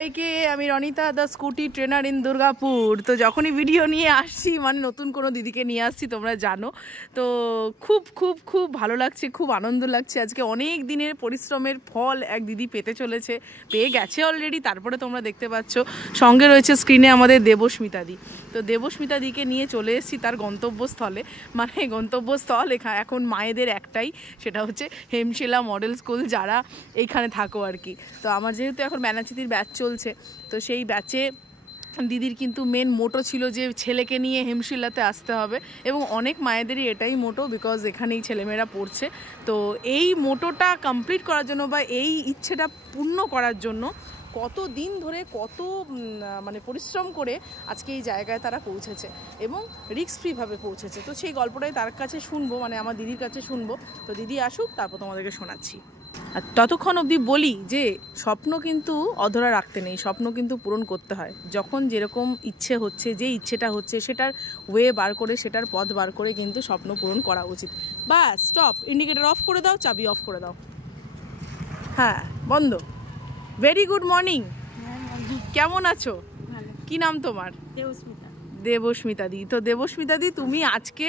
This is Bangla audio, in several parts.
কে আমি Ronita the scooty trainer in Durgapur. তো যখনই ভিডিও নিয়ে আসছি মানে নতুন কোনো দিদিকে নিয়ে আসছি তোমরা জানো, তো খুব খুব খুব ভালো লাগছে, খুব আনন্দ লাগছে। আজকে অনেক দিনের পরিশ্রমের ফল এক দিদি পেতে চলেছে, পেয়ে গেছে অলরেডি। তারপরে তোমরা দেখতে পাচ্ছ সঙ্গে রয়েছে স্ক্রিনে আমাদের দেবস্মিতা দি। তো দেবস্মিতা দিকে নিয়ে চলে এসেছি তার গন্তব্যস্থলে। মানে গন্তব্যস্থল এখন মায়েদের একটাই, সেটা হচ্ছে হেমশিলা মডেল স্কুল, যারা এইখানে থাকো আর কি। তো আমার যেহেতু এখন ব্যানাচিতির ব্যাচ চলছে, তো সেই ব্যাচে দিদির কিন্তু মেন মোটো ছিল যে ছেলেকে নিয়ে হেমশিলাতে আসতে হবে, এবং অনেক মায়েদেরই এটাই মোটো, বিকজ এখানেই ছেলেমেয়েরা পড়ছে। তো এই মোটোটা কমপ্লিট করার জন্য বা এই ইচ্ছেটা পূর্ণ করার জন্য কত দিন ধরে কত মানে পরিশ্রম করে আজকে এই জায়গায় তারা পৌঁছেছে এবং রিস্ক ফ্রিভাবে পৌঁছেছে। তো সেই গল্পটাই তার কাছে শুনবো, মানে আমার দিদির কাছে শুনবো। তো দিদি আসুক, তারপর তোমাদেরকে শোনাচ্ছি। আর ততক্ষণ অবধি বলি যে স্বপ্ন কিন্তু অধরা রাখতে নেই, স্বপ্ন কিন্তু পূরণ করতে হয়। যখন যেরকম ইচ্ছে হচ্ছে, যে ইচ্ছেটা হচ্ছে সেটার ওয়ে বার করে, সেটার পথ বার করে কিন্তু স্বপ্ন পূরণ করা উচিত। বাস স্টপ, ইন্ডিকেটর অফ করে দাও, চাবি অফ করে দাও, হ্যাঁ বন্ধ। ভেরি গুড মর্নিং, কেমন আছো? কি নাম তোমার? দেবস্মিতা দি। তো দেবস্মিতা দি, তুমি আজকে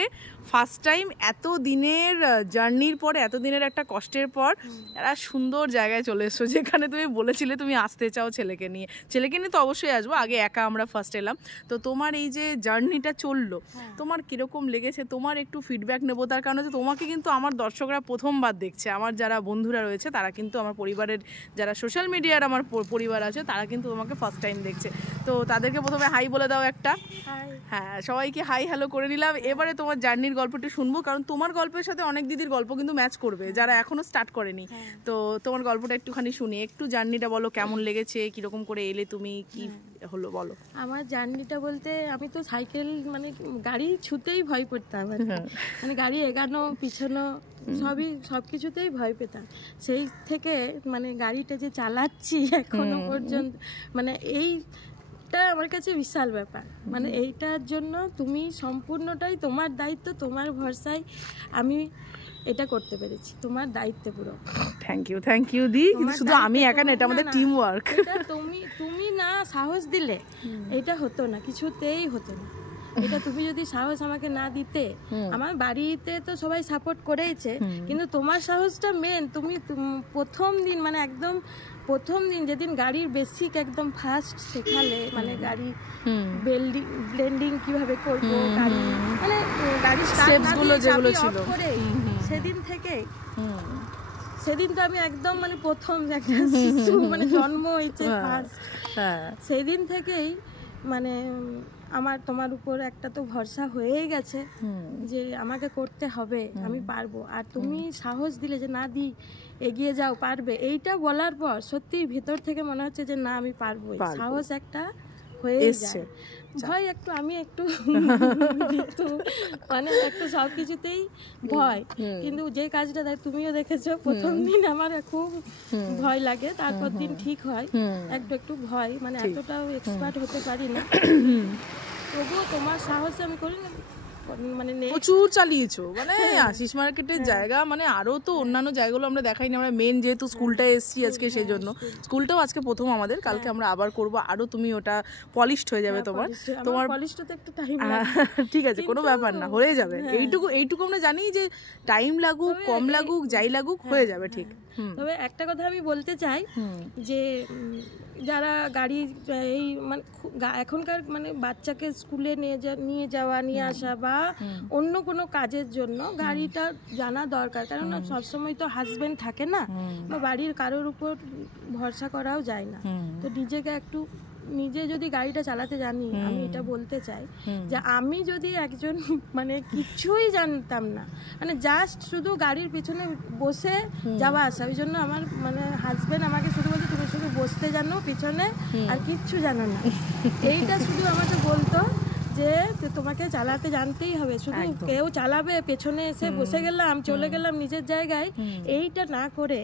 ফার্স্ট টাইম এত দিনের জার্নির পরে, এত দিনের একটা কষ্টের পর একটা সুন্দর জায়গায় চলে এসছো, যেখানে তুমি বলেছিলে তুমি আসতে চাও ছেলেকে নিয়ে। ছেলেকে নিয়ে তো অবশ্যই আসবো, আগে একা আমরা ফার্স্ট এলাম। তো তোমার এই যে জার্নিটা চললো, তোমার কিরকম লেগেছে? তোমার একটু ফিডব্যাক নেবো, তার কারণ হচ্ছে তোমাকে কিন্তু আমার দর্শকরা প্রথমবার দেখছে। আমার যারা বন্ধুরা রয়েছে তারা কিন্তু, আমার পরিবারের যারা সোশ্যাল মিডিয়ার আমার পরিবার আছে, তারা কিন্তু তোমাকে ফার্স্ট টাইম দেখছে। তো তাদেরকে প্রথমে হাই বলে দাও একটা। হ্যাঁ, সবাইকে হাই হ্যালো করে নিলাম। এবারে তোমার জার্নির গল্পটা শুনবো, কারণ তোমার গল্পের সাথে অনেক দিদির গল্প কিন্তু ম্যাচ করবে যারা এখনো স্টার্ট করেনি। তো তোমার গল্পটা একটুখানি শুনি, একটু জার্নিটা বলো, কেমন লেগেছে, কিরকম করে এলে তুমি, কি হলো বলো। আমার জার্নিটা বলতে, আমি তো সাইকেল মানে গাড়ি ছুতেই ভয় পেতাম, মানে গাড়ি এগানো পিছনো সবকিছুতেই ভয় পেতাম। সেই থেকে মানে গাড়িটা যে চালাচ্ছি এখনো পর্যন্ত, মানে এইটা আমার কাছে বিশাল ব্যাপার। মানে এইটার জন্য তুমি সম্পূর্ণটাই তোমার দায়িত্ব, তোমার ভরসায় আমি এটা করতে পেরেছি, তোমার দায়িত্বে পুরো। থ্যাংক ইউ দি। শুধু আমি একা না, এটা আমাদের টিম ওয়ার্ক। তুমি না সাহস দিলে এটা হতো না, কিছুতেই হতো না। এটা তুমি যদি সাহস আমাকে না দিতে, আমার বাড়িতে তো সবাই সাপোর্ট করেইছে, কিন্তু তোমার সাহসটা মেন। তুমি প্রথম দিন, মানে একদম প্রথম দিন যেদিন গাড়ির বেসিক একদম ফার্স্ট শেখালে, মানে গাড়ি ব্লেন্ডিং কিভাবে করবো, গাড়ি মানে গাড়ি স্টেপসগুলো যেগুলো ছিল, সেদিন থেকে সেদিন তো আমি একদম মানে প্রথম একটা শিশু, মানে জন্ম হয়েছে ফার্স্ট, সেদিন থেকেই মানে আমার তোমার উপর একটা তো ভরসা হয়েই গেছে যে আমাকে করতে হবে, আমি পারবো। আর তুমি সাহস দিলে যে না দি, এগিয়ে যাও, পারবে। এইটা বলার পর সত্যি ভেতর থেকে মনে হচ্ছে যে না, আমি পারবো। সাহস একটা হয়ে যায়, ভয় একটু, আমি একটু মানে একটু সবকিছুতেই ভয়, কিন্তু যে কাজটা দেয় তুমিও দেখেছো, প্রথম দিন আমার খুব ভয় লাগে, তারপর দিন ঠিক হয়। একটু একটু ভয়, মানে এতটাও এক্সপার্ট হতে পারি না, তবুও তোমার সাহসে আমি করি না, মানে প্রচুর চালিয়েছো। মানে আশিস মার্কেটের জায়গা, মানে আরো তো অন্যান্য জায়গাগুলো আমরা দেখাইনি। আমরা মেন যেহেতু স্কুলটায় এসেছি আজকে, সেই জন্য স্কুলটাও আজকে প্রথম আমাদের, কালকে আমরা আবার করব, আরো তুমি ওটা পলিশড হয়ে যাবে। তোমার পলিশটা তো একটু টাইম ঠিক আছে, কোনো ব্যাপার না, হয়ে যাবে। এইটুকু আমরা জানি যে টাইম লাগুক, কম লাগুক, যাই লাগুক, হয়ে যাবে ঠিক। তবে একটা কথা আমি বলতে চাই যে যারা গাড়ি এই মানে এখনকার মানে বাচ্চাকে স্কুলে নিয়ে যাওয়া নিয়ে আসা বা অন্য কোনো কাজের জন্য গাড়িটা জানা দরকার, কারণ সবসময় তো হাজবেন্ড থাকে না, বা বাড়ির কারোর উপর ভরসা করাও যায় না। তো নিজেকে একটু, নিজে যদি গাড়িটা চালাতে জানি, আমি এটা বলতে চাই যে আমি যদি একজন মানে কিছুই জানতাম না, মানে জাস্ট শুধু গাড়ির পিছনে বসে যাওয়া আসা, ওই জন্য আমার মানে হাজবেন্ড আমাকে শুধু বলতো তুমি শুধু বসতে জানো পিছনে, আর কিচ্ছু জানো না। এইটা শুধু আমাকে বলতো যে তোমাকে চালাতে জানতেই হবে, শুধু কেউ চালাবে পেছনে এসে বসে গেলাম, চলে গেলাম নিজের জায়গায়, এইটা না করে,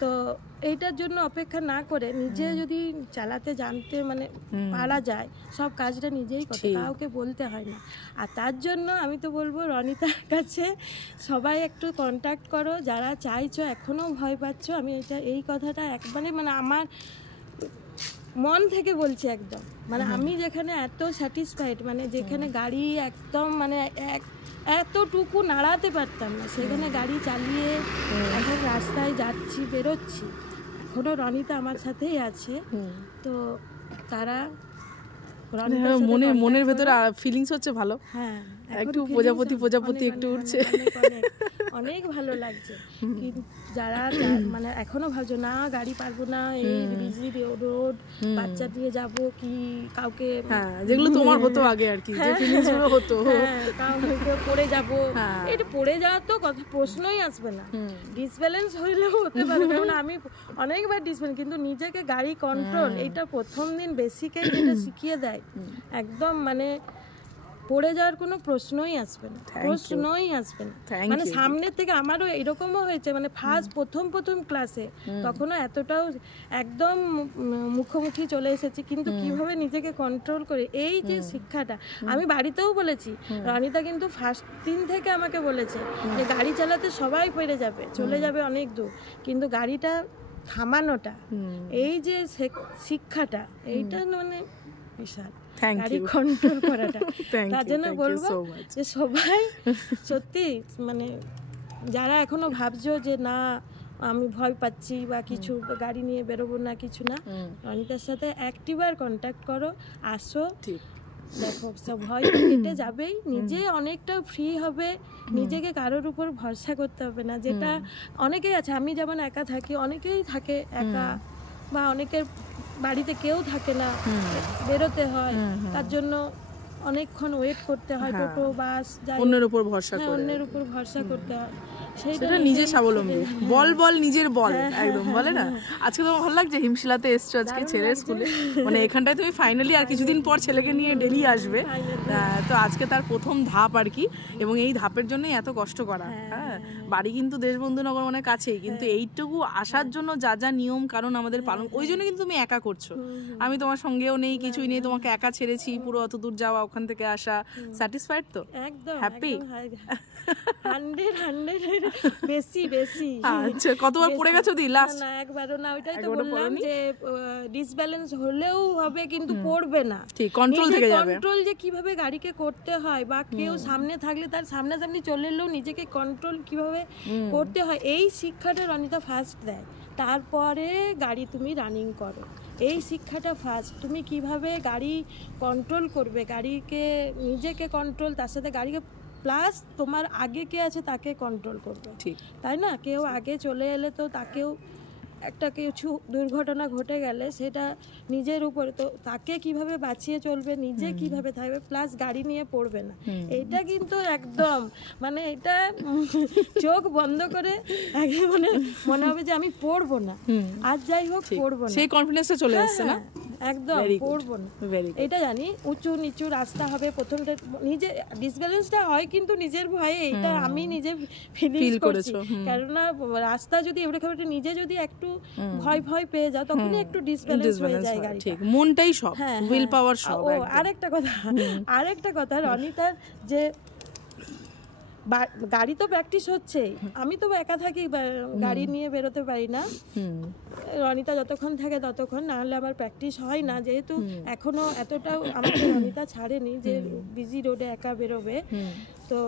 তো এইটার জন্য অপেক্ষা না করে নিজে যদি চালাতে জানতে মানে পারা যায়, সব কাজটা নিজেই করতে, কাউকে বলতে হয় না। আর তার জন্য আমি তো বলবো রনিতার কাছে সবাই একটু কন্ট্যাক্ট করো, যারা চাইছো, এখনো ভয় পাচ্ছ। আমি এই কথাটা একবারে মানে আমার মন থেকে বলছি একদম, মানে আমি যেখানে এত স্যাটিসফাইড, মানে যেখানে গাড়ি একদম মানে এতটুকু নাড়াতে পারতাম না, সেখানে গাড়ি চালিয়ে এখন রাস্তায় যাচ্ছি, বেরোচ্ছি। এখনো রনিতা আমার সাথেই আছে। তো তারা মনের ভেতরে ফিলিংস হচ্ছে ভালো, হ্যাঁ একটু প্রজাপতি একটু উঠছে, অনেক ভালো লাগছে। কিন্তু যারা মানে এখনো ভাবছো না গাড়ি পারবো না, এই বিজি রোড, বাচ্চা দিয়ে যাব কি কাউকে, যেগুলো তোমার হতো আগে আর কি, যে ফিলিংস গুলো হতো, কাউকে পড়ে যাব, এটা পড়ে যাওয়ার তো কথা প্রশ্নই আসবে না। ডিসব্যালেন্স হইলেও হতে পারে, কারণ আমি অনেকবার ডিসব্যালেন্স, কিন্তু নিজেকে গাড়ি কন্ট্রোল এইটা প্রথম দিন বেসিকে যেটা শিখিয়ে দেয়, একদম মানে পড়ে যাওয়ার কোনো প্রশ্নই আসবে না, প্রশ্নই আসবে না। মানে সামনের থেকে আমারও এরকমও হয়েছে, মানে প্রথম ক্লাসে তখনও এতটাও একদম মুখোমুখি চলে এসেছি, কিন্তু কিভাবে নিজেকে কন্ট্রোল করে, এই যে শিক্ষাটা আমি বাড়িতেও বলেছি। রনিতা কিন্তু ফার্স্ট দিন থেকে আমাকে বলেছে যে গাড়ি চালাতে সবাই পড়ে যাবে, চলে যাবে অনেক দূর, কিন্তু গাড়িটা থামানোটা, এই যে শিক্ষাটা, এইটা মানে বিশাল গাড়ি কন্ট্রোল করাটা। তার জন্য বলবো যে সবাই সত্যি মানে যারা এখনো ভাবছো যে না আমি ভয় পাচ্ছি বা কিছু, গাড়ি নিয়ে বেরোবো না, কিছু না, রনিতার সাথে একটিবার কন্ট্যাক্ট করো, আসো, দেখো সব ভয় কেটে যাবেই, নিজে অনেকটা ফ্রি হবে, নিজেকে কারোর উপর ভরসা করতে হবে না, যেটা অনেকেই আছে। আমি যেমন একা থাকি, অনেকেই থাকে একা, বা অনেকের বাড়িতে কেউ থাকে না, বেরোতে হয়, তার জন্য অনেকক্ষণ ওয়েট করতে হয়, টোটো বাস, অন্যের উপর ভরসা করতে হয়, সেটা নিজে স্বাবলম্বী, বল নিজের বল, একদম বলে না। আজকে তোমার ভালো লাগছে হিমশিলাতে এসছো আজকে ছেলের স্কুলে, মানে এখানটায় তুমি ফাইনালি আর কিছুদিন পর ছেলেকে নিয়ে ডেলি আসবে, তো আজকে তার প্রথম ধাপ আর কি, এবং এই ধাপের জন্যই এত কষ্ট করা। হ্যাঁ, বাড়ি কিন্তু দেশবন্ধুনগর মানে কাছেই, কিন্তু এইটুকু আসার জন্য যা যা নিয়ম কারণ আমাদের পালন, ওই জন্য কিন্তু তুমি একা করছো, আমি তোমার সঙ্গেও নেই, কিছুই নেই, তোমাকে একা ছেড়েছি, পুরো অত দূর যাওয়া, ওখান থেকে আসা, স্যাটিসফাইড তো, একদম হ্যাপি, 100 বেশি। আচ্ছা, কতবার পড়ে গেছো দি লাস্ট? না, একবারও না, ওইটাই তো বললাম যে ডিসব্যালেন্স হলেও হবে, কিন্তু পড়বে না, ঠিক কন্ট্রোল থেকে যাবে। কন্ট্রোল যে কিভাবে গাড়িকে করতে হয়, বা কেউ সামনে থাকলে তার সামনাসামনি চলে এলেও নিজেকে কন্ট্রোল কিভাবে করতে হয়, এই শিক্ষাটা রনিতা ফার্স্ট দেয়। তারপরে গাড়ি তুমি রানিং করো, এই শিক্ষাটা ফার্স্ট। তুমি কিভাবে গাড়ি কন্ট্রোল করবে, গাড়িকে নিজেকে কন্ট্রোল, তার সাথে গাড়িকে প্লাস তোমার আগে কে আছে তাকে কন্ট্রোল করবে, ঠিক তাই না? কেউ আগে চলে এলে তো তাকেও একটা কিছু দুর্ঘটনা ঘটে গেলে সেটা নিজের উপর, তো তাকে কিভাবে বাঁচিয়ে চলবে, নিজে কিভাবে থাকবে, প্লাস গাড়ি নিয়ে পড়বে না। এইটা কিন্তু একদম মানে এটা চোখ বন্ধ করে আগে মনে হবে যে আমি পড়বো না, আর যাই হোক পড়বো না, সেই কনফিডেন্সটা চলে আসছে না, একদম পড়বো না। এটা জানি উঁচু নিচু রাস্তা হবে, প্রথমটা নিজে ডিসব্যালেন্সটা হয় কিন্তু নিজের ভয়ে, এটা আমি নিজে ফিল করছি, কেননা রাস্তা যদি এরকম নিজে যদি একটু ভয় পেয়ে যাও, তখনই একটু ডিসব্যালেন্স হয়ে যায় গাড়ি, ঠিক মনটাই সব, উইল পাওয়ার সব। ও আরেকটা কথা রনিতার, যে গাড়ি তো প্র্যাকটিস হচ্ছে, আমি তো একা থাকি, গাড়ি নিয়ে বেরোতে পারি না, রনিতা যতক্ষণ থাকে ততক্ষণ, না হলে আমার প্র্যাকটিস হয় না, যেহেতু এখনো এতটাও আমাকে রনিতা ছাড়েনি যে বিজি রোডে একা বেরোবে। তো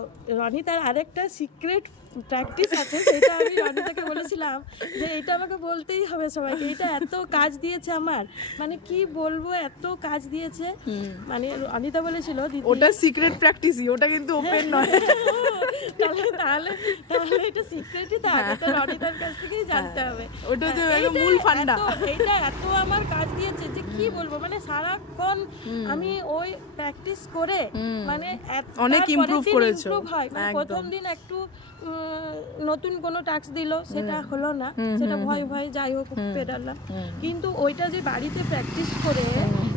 রনিতার আরেকটা সিক্রেট প্র্যাকটিস আছে, সেটা আমি রনিতাকে বলেছিলাম যে এটা আমাকে বলতেই হবে সবাইকে, এটা এত কাজ দিয়েছে আমার, মানে কি বলবো, এত কাজ দিয়েছে। মানে রনিতা বলেছিল ওটা সিক্রেট প্র্যাকটিসই, ওটা কিন্তু ওপেন নয়, তাহলে এটা সিক্রেটই থাকে, তো রনিতার কাছ থেকেই জানতে হবে, ওটা তো মূল ফান্ডা। এটা এত আমার কাজ দিয়েছে যে কি বলবো, মানে সারাক্ষণ আমি ওই প্র্যাকটিস করে মানে অনেক ইমপ্রুভ করেছো। প্রথম দিন একটু নতুন কোনো টাস্ক দিল, সেটা হলো না, সেটা ভয় যাই হোক পেরালাম, কিন্তু ওইটা যে বাড়িতে প্র্যাকটিস করে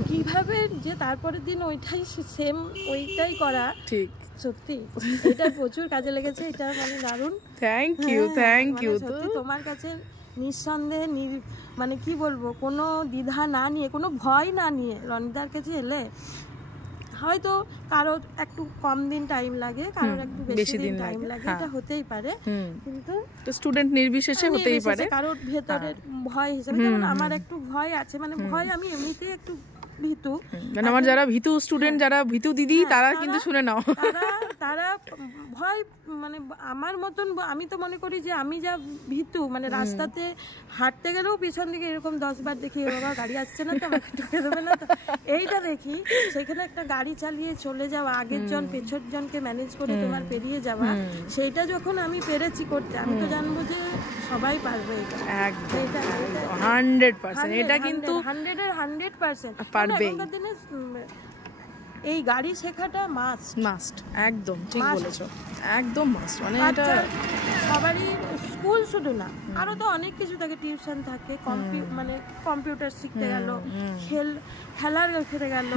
কিভাবে যে তারপরের দিন ওইটাই সেম ওইটাই করা, ঠিক সত্যি এটা প্রচুর কাজে লেগেছে, এটা মানে দারুণ। থ্যাংক ইউ সত্যি তোমার কাছে নিঃসন্দেহে মানে কি বলবো, কোনো দ্বিধা না নিয়ে, কোনো ভয় না নিয়ে রনিতার কাছে এলে হয়তো কারো একটু কম দিন টাইম লাগে, কারোর একটু বেশি দিন টাইম লাগে, এটা হতেই পারে, কিন্তু স্টুডেন্ট নির্বিশেষে হতেই পারে। কারোর ভেতরের ভয় হিসেবে, যেমন আমার একটু ভয় আছে, মানে ভয় আমি এমনিতেই একটু ভীতু, মানে আমার যারা ভীতু স্টুডেন্ট, যারা ভীতু দিদি, তারা কিন্তু শুনে নাও, তারা ভয়, মানে আমার মতন, আমি তো মনে করি যে আমি যা ভীতু, মানে রাস্তাতে হাঁটতে গেলেও পিছন দিকে এরকম 10 বার দেখি বাবা গাড়ি আসছে না তো, আমাকে ঢুকে দেবে না তো, এইটা দেখি। সেখানে একটা গাড়ি চালিয়ে চলে যাওয়া, আগের জন পেছর জনকে ম্যানেজ করে তোমার পেরিয়ে যাওয়া, সেইটা যখন আমি পেরেছি করতে, আমি তো জানবো যে সবাই পারবে এটা। 100%, এটা কিন্তু 100% পারবে। এই গাড়ি শেখাটা মাস্ট, একদম ঠিক বলেছো, একদম মাস্ট। মানে এটা সবারই, স্কুল শুধু না, আরো তো অনেক কিছু থাকে, টিউশন থাকে, মানে কম্পিউটার শিখতে গেল, খেলার খেতে গেল,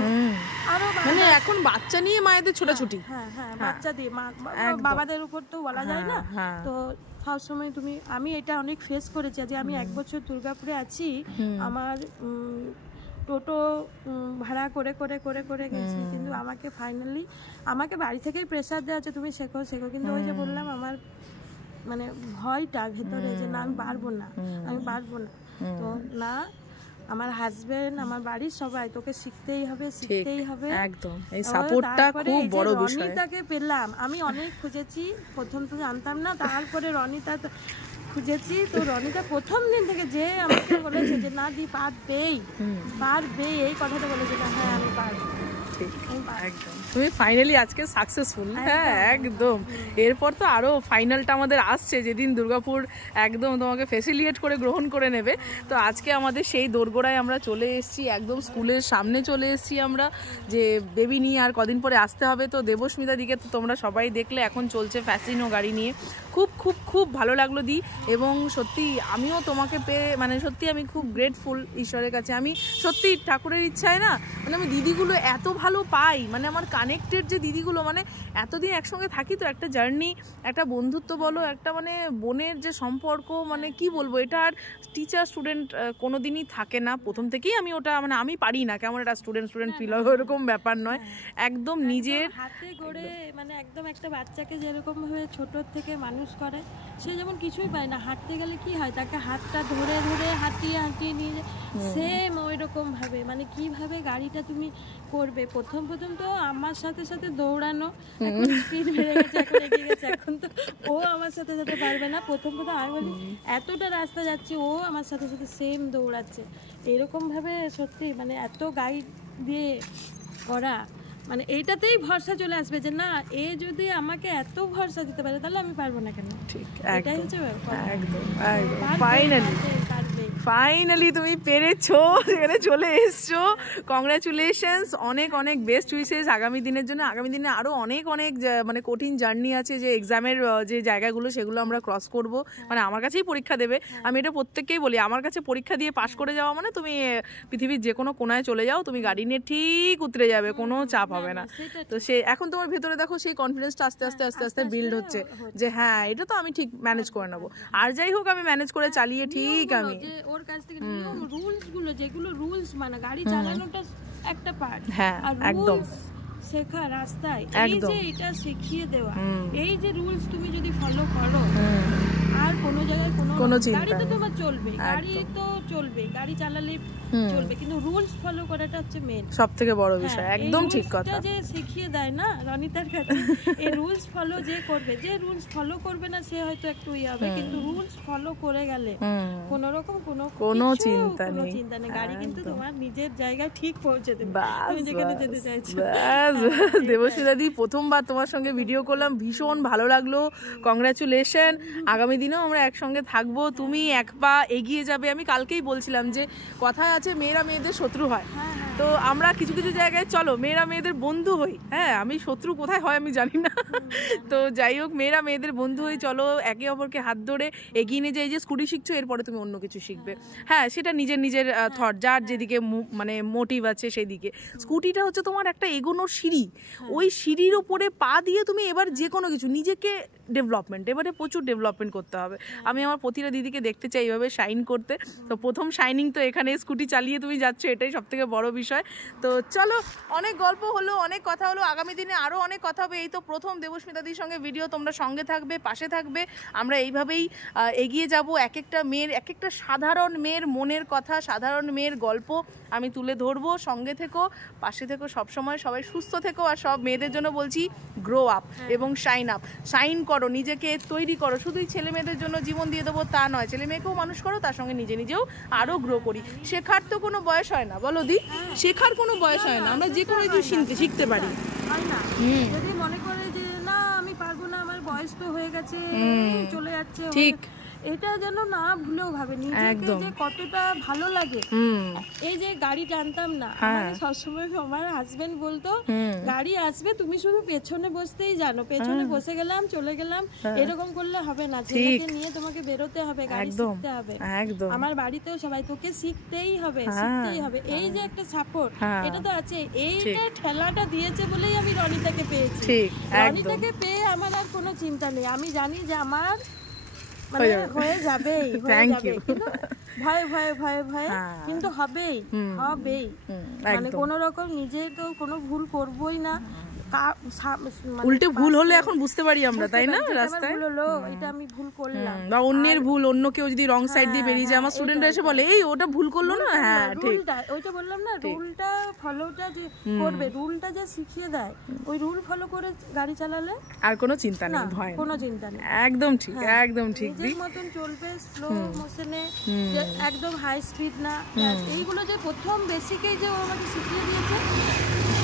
আরো মানে এখন বাচ্চা নিয়ে মায়েদের ছোটাছুটি। হ্যাঁ, বাচ্চা দিয়ে বাবাদের উপর তো বলা যায় না। তো সবসময় আমি এটা অনেক ফেস করেছি। যে আমি 1 বছর দুর্গাপুরে আছি, আমার টোটো ভাড়া করে করে করে করে গেছি, কিন্তু আমাকে বাড়ি থেকেই প্রেসার দেওয়া আছে, তুমি শেখো, কিন্তু ওই যে বললাম, আমার মানে ভয়টা ভেতরে, যে না আমি পারবো না। তো না, আমার হাজবেন্ড, আমার বাড়ির সবাই, তোকে শিখতেই হবে। একদম, এই সাপোর্টটা খুব বড় বিষয়। রনিতাকে পেলাম, আমি অনেক খুঁজেছি, প্রথম তো জানতাম না, তারপরে রনিতা খুঁজেছি। তো রনিতা প্রথম দিন থেকে যে আমাকে বলেছে যে না দি পারবেই, এই কথাটা বলেছে, হ্যাঁ আমি পারবো। একদম, তুমি ফাইনালি আজকে সাকসেসফুল। হ্যাঁ, একদম। এরপর তো আরো ফাইনালটা আমাদের আসছে, যেদিন দুর্গাপুর একদম তোমাকে ফেসিলিয়েট করে গ্রহণ করে নেবে। তো আজকে আমাদের সেই দোরগোড়ায় আমরা চলে এসেছি, একদম স্কুলের সামনে চলে এসেছি আমরা, যে বেবি নিয়ে আর কদিন পরে আসতে হবে। তো দেবস্মিতা দিকে তো তোমরা সবাই দেখলে, এখন চলছে ফ্যাসিনো গাড়ি নিয়ে। খুব খুব খুব ভালো লাগলো দি, এবং সত্যি আমিও তোমাকে পেয়ে, মানে সত্যি আমি খুব গ্রেটফুল ঈশ্বরের কাছে। আমি সত্যি ঠাকুরের ইচ্ছায় না, মানে আমি দিদিগুলো এত ভালো পাই, মানে আমার কানেক্টেড যে দিদিগুলো, মানে এতদিন একসঙ্গে থাকি, তো একটা জার্নি, একটা বন্ধুত্ব বলো, একটা মানে বোনের যে সম্পর্ক, মানে কি বলবো, এটা আর টিচার স্টুডেন্ট কোনোদিনই থাকে না। প্রথম থেকেই আমি ওটা, মানে আমি পারি না, কেমন একটা স্টুডেন্ট ফিল হয়, ওরকম ব্যাপার নয়, একদম নিজের হাতে গড়ে, মানে একদম একটা বাচ্চাকে যেরকম ভাবে ছোট থেকে মানুষ করে, সে যেমন কিছুই পায় না, হাঁটতে গেলে কি হয়, তাকে হাতটা ধরে ধরে হাঁটিয়ে নিয়ে যায়, সেম ওই রকম ভাবে, মানে কিভাবে গাড়িটা তুমি করবে। প্রথম তো আমার সাথে সাথে দৌড়ানো, এখন স্পিড বেড়ে গেছে, এখন এগিয়ে গেছে, এখন তো ও আমার সাথে সাথে পারবে না। প্রথম আমি বলি এতটা রাস্তা যাচ্ছে, ও আমার সাথে সাথে সেম দৌড়াচ্ছে, এরকম ভাবে সত্যি, মানে এত গাইড দিয়ে করা, মানে এইটাতেই ভরসা চলে আসবে যে না, এ যদি আমাকে এত ভরসা দিতে পারে, তাহলে আমি পারবো না কেন। ঠিক, এটাই হচ্ছে ব্যাপার। একদম ফাইনালি তুমি পেরেছো, সেখানে চলে এসছো, কংগ্রাচুলেশনস, অনেক অনেক বেস্ট উইশেস আগামী দিনের জন্য। আগামী দিনে আরো অনেক মানে কঠিন জার্নি আছে, যে এক্সামের যে জায়গাগুলো, সেগুলো আমরা ক্রস করব। মানে আমার কাছেই পরীক্ষা দেবে, আমি এটা প্রত্যেককেই বলি, আমার কাছে পরীক্ষা দিয়ে পাশ করে যাওয়া মানে তুমি পৃথিবীর যে কোনো কোনায় চলে যাও, তুমি গাড়ি নিয়ে ঠিক উতরে যাবে, কোনো চাপ হবে না। তো সে এখন তোমার ভেতরে দেখো, সেই কনফিডেন্সটা আস্তে আস্তে আস্তে আস্তে বিল্ড হচ্ছে, যে হ্যাঁ এটা তো আমি ঠিক ম্যানেজ করে নেবো, আর যাই হোক আমি ম্যানেজ করে চালিয়ে ঠিক, আমি ওর কাছ থেকে নিয়ম, রুলস গুলো, যেগুলো রুলস, মানে গাড়ি চালানোটা একটা পার্ট, হ্যাঁ একদম শেখা রাস্তায়, এই যে এটা শিখিয়ে দেওয়া, এই যে রুলস তুমি যদি ফলো করো, আর কোনো জায়গায় কোনো গাড়ি তো তোমার চলবে, গাড়ি চালালে চলবে, কিন্তু রুলস ফলো করাটা হচ্ছে মেন, সবথেকে বড় বিষয়। একদম ঠিক কথা, যে শিখিয়ে দেয় না রনিতার কাছে, এই রুলস ফলো যে করবে, যে রুলস ফলো করবে না সে হয়তো একটু হবে, কিন্তু রুলস ফলো করে গেলে কোনো রকম কোনো চিন্তা নেই, গাড়ি কিন্তু তোমার নিজের জায়গায় ঠিক পৌঁছে দেবে, তুমি যেখানে যেতে চাইছো। দেবশ্রী দি, প্রথমবার তোমার সঙ্গে ভিডিও করলাম, ভীষণ ভালো লাগলো, কংগ্রাচুলেশন। আগামী দিনেও আমরা একসঙ্গে থাকবো, তুমি এক পা এগিয়ে যাবে। আমি কালকেই বলছিলাম যে কথা আছে, মেয়েরা মেয়েদের শত্রু হয়, তো আমরা কিছু কিছু জায়গায় চলো মেয়েরা মেয়েদের বন্ধু হই। হ্যাঁ, আমি শত্রু কোথায় হয় আমি জানি না, তো যাই হোক মেয়েরা মেয়েদের বন্ধু হই, চলো একে অপরকে হাত ধরে এগিয়ে নিয়ে যাই। যে স্কুটি শিখছো, এরপরে তুমি অন্য কিছু শিখবে, হ্যাঁ সেটা নিজের নিজের থট, যার যেদিকে মানে মোটিভ আছে সেই দিকে। স্কুটিটা হচ্ছে তোমার একটা এগোনোর সিঁড়ি, ওই সিঁড়ির ওপরে পা দিয়ে তুমি এবার যে কোনো কিছু নিজেকে ডেভেলপমেন্ট, এবারে প্রচুর ডেভেলপমেন্ট করতে হবে। আমি আমার প্রতিটা দিদিকে দেখতে চাই এইভাবে শাইন করতে। তো প্রথম শাইনিং তো এখানে, স্কুটি চালিয়ে তুমি যাচ্ছ, এটাই সব থেকে বড় বিষয়। তো চলো, অনেক গল্প হলো, অনেক কথা হলো, আগামী দিনে আরও অনেক কথা হবে। এই তো প্রথম দেবস্মিতাদির সঙ্গে ভিডিও, তোমরা সঙ্গে থাকবে, পাশে থাকবে, আমরা এইভাবেই এগিয়ে যাব। এক একটা মেয়ের, এক একটা সাধারণ মেয়ের মনের কথা, সাধারণ মেয়ের গল্প আমি তুলে ধরবো। সঙ্গে থেকো, পাশে থেকো, সবসময় সবাই সুস্থ থেকো। আর সব মেয়েদের জন্য বলছি, গ্রো আপ এবং শাইন আপ, শাইন করো, নিজেকে তৈরি করো। শুধুই ছেলে মেয়েদের জন্য জীবন দিয়ে দেবো তা নয়, ছেলে মেয়েকেও মানুষ করো, তার সঙ্গে নিজেও আরও গ্রো করি। শেখার তো কোনো বয়স হয় না, বলো দি? শেখার কোনো বয়স হয় না, আমরা যে কোনো কিছু শিখতে পারি। যদি মনে করে যে না আমি পারবো না, আমার বয়স তো হয়ে গেছে, চলে যাচ্ছে, ঠিক, এটা যেন না ভুলেও ভাবে নিজেকে যে কতটা ভালো লাগে। এই যে গাড়ি টানতাম না, আমাকে সবসময় আমার হাজবেন্ড বলতো গাড়ি আসবে তুমি শুধু পেছনে বসতেই জানো, পেছনে বসে গেলাম চলে গেলাম, এরকম করলে হবে না, ছেলেকে নিয়ে তোমাকে বেরোতে হবে, গাড়ি শিখতে হবে। আমার বাড়িতেও সবাই তোকে শিখতেই হবে, শিখতেই হবে। এই যে একটা সাপোর্ট, এটা তো আছে, এইটা ঠেলাটা দিয়েছে বলেই আমি রনিতাকে পেয়েছি। রনিতাকে পেয়ে আমার আর কোনো চিন্তা নেই, আমি জানি যে আমার মানে হয়ে যাবেই, কিন্তু ভয়ে ভয়ে ভয়ে ভয়ে কিন্তু হবেই, মানে কোনো রকম নিজে তো কোনো ভুল করবোই না। উল্টে ভুল হলে এখন বুঝতে পারি আমরা, তাই না? রাস্তায় এটা আমি ভুল করলাম, বা অন্যের ভুল, অন্য কেউ যদি রং সাইড দিয়ে বেরিয়ে যায়, আমার স্টুডেন্টরা এসে বলে এই ওটা ভুল করলো না। হ্যাঁ ঠিক, ওইটা বললাম না, রুলটা ফলোটা যে করবে, রুলটা যে শিখিয়ে দেয়, ওই রুল ফলো করে গাড়ি চালালে আর কোনো চিন্তা নেই, ভয় কোনো চিন্তা নেই। একদম ঠিক, একদম ঠিক। নিজের মতন চলবে, স্লো মোশনে, একদম হাই স্পিড না। এইগুলো যে প্রথম বেসিকেই যে ও আমাকে শিখিয়ে দিয়েছে,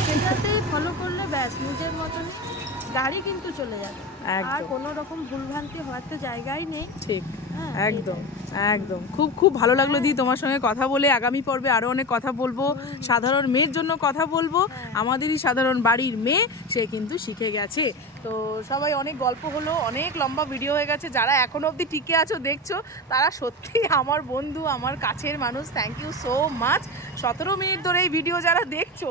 সেটাতে ফলো করলে ব্যাস নিজের মতন গাড়ি কিন্তু চলে যাবে, আর কোনো রকম ভুলভ্রান্তি হওয়ার তো জায়গাই নেই। ঠিক, একদম একদম। খুব খুব ভালো লাগলো দি তোমার সঙ্গে কথা বলে। আগামী পর্বে আরও অনেক কথা বলবো, সাধারণ মেয়ের জন্য কথা বলবো। আমাদেরই সাধারণ বাড়ির মেয়ে, সে কিন্তু শিখে গেছে। তো সবাই অনেক গল্প হলো, অনেক লম্বা ভিডিও হয়ে গেছে। যারা এখনো অবধি টিকে আছো দেখছো, তারা সত্যি আমার বন্ধু, আমার কাছের মানুষ। Thank you so much. 17 minute ধরে এই ভিডিও যারা দেখছো,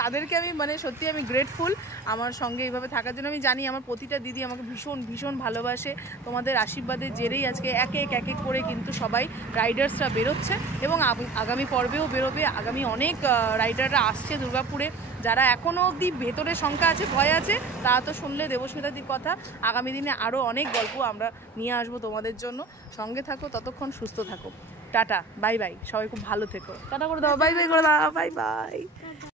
তাদেরকে আমি মানে সত্যি আমি গ্রেটফুল আমার সঙ্গে এইভাবে থাকার জন্য। আমি জানি আমার প্রতিটা দিদি আমাকে ভীষণ ভীষণ ভালোবাসে। তোমাদের আশীর্বাদের জেরেই আজকে এক এক করে কিন্তু সবাই রাইডার্সরা বেরোচ্ছে, এবং আগামী পর্বেও বেরোবে। আগামী অনেক রাইডাররা আসছে দুর্গাপুরে। যারা এখনও অবধি ভেতরে শঙ্কা আছে, ভয় আছে, তারা তো শুনলে দেবস্মিতাদির কথা। আগামী দিনে আরও অনেক গল্প আমরা নিয়ে আসবো তোমাদের জন্য। সঙ্গে থাকো, ততক্ষণ সুস্থ থাকো। টাটা, বাই বাই, সবাই খুব ভালো থেকো। টাটা করে দাও, বাই বাই করে দাও, বাই বাই।